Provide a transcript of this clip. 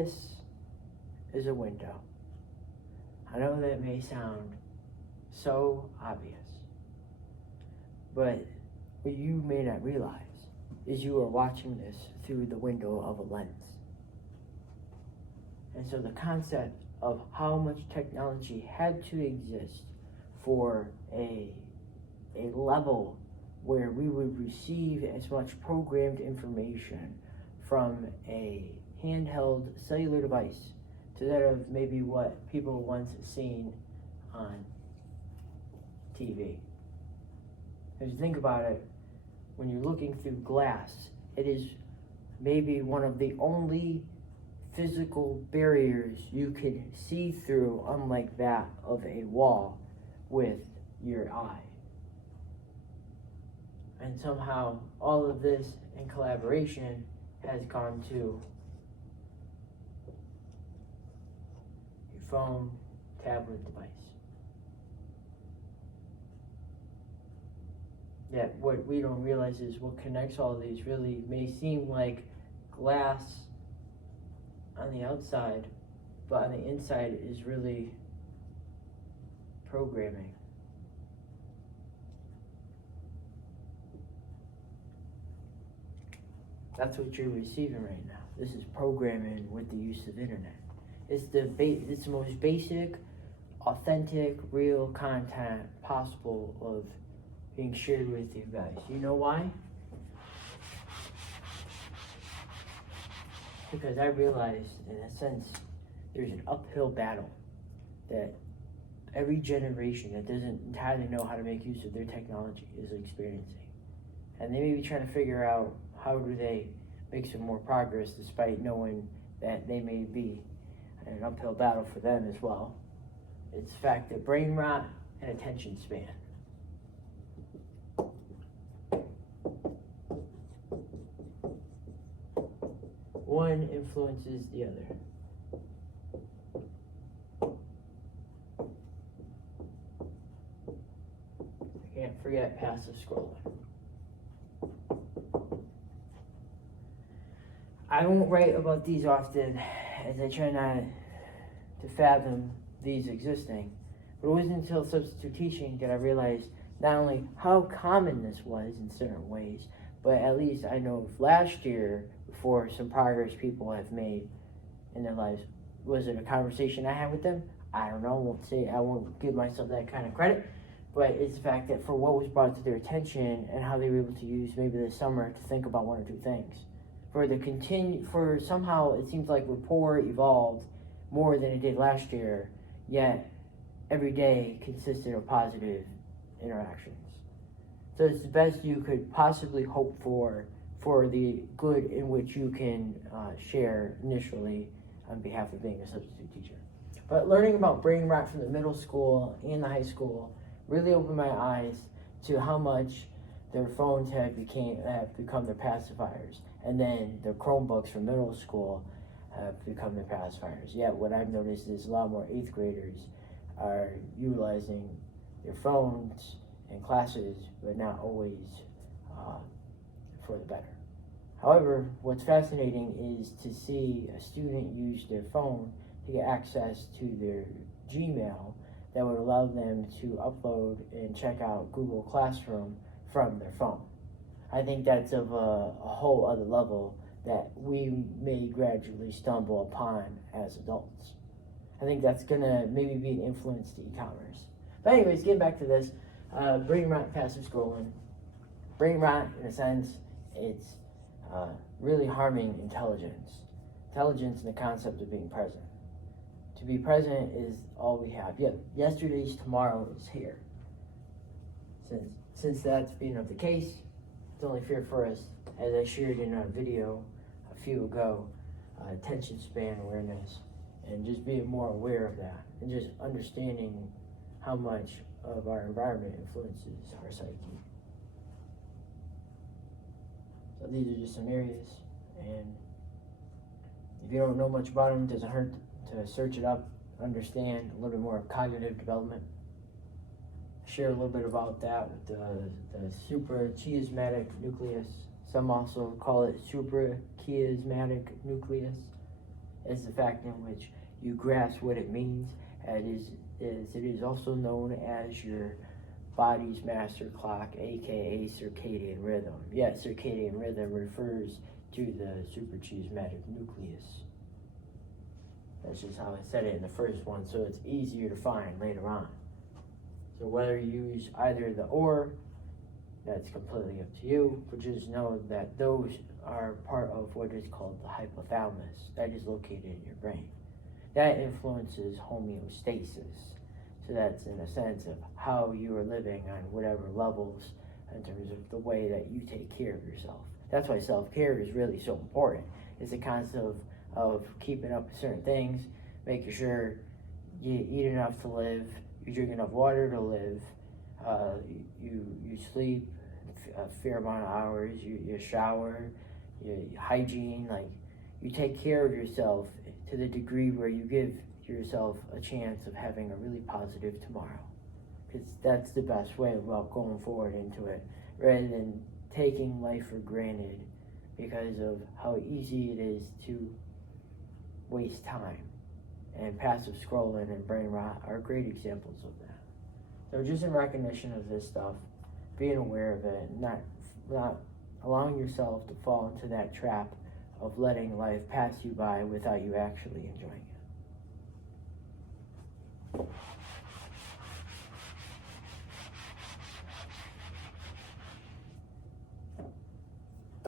this is a window. I know that may sound so obvious, but what you may not realize is you are watching this through the window of a lens. And so the concept of how much technology had to exist for a level where we would receive as much programmed information from a handheld cellular device to that of maybe what people once seen on TV. Because you think about it, when you're looking through glass, it is maybe one of the only physical barriers you could see through, unlike that of a wall with your eye. And somehow all of this in collaboration has gone to your phone, tablet device. Yet what we don't realize is what connects all of these really may seem like glass on the outside, but on the inside is really programming. That's what you're receiving right now. This is programming with the use of internet. It's the most basic, authentic, real content possible of being shared with you guys. You know why? Because I realized, in a sense, there's an uphill battle that every generation that doesn't entirely know how to make use of their technology is experiencing. And they may be trying to figure out how do they make some more progress despite knowing that they may be in an uphill battle for them as well. It's the fact that brain rot and attention span. One influences the other. I can't forget passive scrolling. I won't write about these often as I try not to fathom these existing, but it wasn't until substitute teaching that I realized not only how common this was in certain ways, but at least I know last year, for some progress people have made in their lives. Was it a conversation I had with them? I don't know. I won't give myself that kind of credit, but it's the fact that for what was brought to their attention and how they were able to use maybe this summer to think about one or two things. For somehow it seems like rapport evolved more than it did last year, yet every day consisted of positive interactions. So it's the best you could possibly hope for the good in which you can share initially on behalf of being a substitute teacher. But learning about brain rot from the middle school and the high school really opened my eyes to how much their phones have become their pacifiers, and then their Chromebooks from middle school have become their pacifiers. Yet what I've noticed is a lot more 8th graders are utilizing their phones in classes, but not always for the better. However, what's fascinating is to see a student use their phone to get access to their Gmail that would allow them to upload and check out Google Classroom from their phone. I think that's of a whole other level that we may gradually stumble upon as adults. I think that's gonna maybe be an influence to e-commerce. But anyways, getting back to this, brain rot, passive scrolling. Brain rot, in a sense, it's really harming intelligence. Intelligence and the concept of being present. To be present is all we have. Yeah, yesterday's tomorrow is here. Since that's being of the case, it's only fair for us, as I shared in a video a few ago, attention span awareness, and just being more aware of that, and just understanding how much of our environment influences our psyche. So these are just some areas, and if you don't know much about them, it doesn't hurt to search it up, understand a little bit more of cognitive development. Share a little bit about that with the suprachiasmatic nucleus. Some also call it suprachiasmatic nucleus. is the fact in which you grasp what it means, and it is also known as your body's master clock, aka circadian rhythm. Yet circadian rhythm refers to the suprachiasmatic nucleus. That's just how I said it in the first one, so it's easier to find later on. So whether you use either the or, that's completely up to you, but just know that those are part of what is called the hypothalamus that is located in your brain. That influences homeostasis. So that's in a sense of how you are living on whatever levels in terms of the way that you take care of yourself. That's why self-care is really so important. It's a concept of keeping up with certain things, making sure you eat enough to live, you drink enough water to live, you sleep a fair amount of hours, you shower, hygiene, like you take care of yourself to the degree where you give yourself a chance of having a really positive tomorrow. Because that's the best way about going forward into it, rather than taking life for granted because of how easy it is to waste time. And passive scrolling and brain rot are great examples of that. So just in recognition of this stuff, being aware of it, not allowing yourself to fall into that trap of letting life pass you by without you actually enjoying it.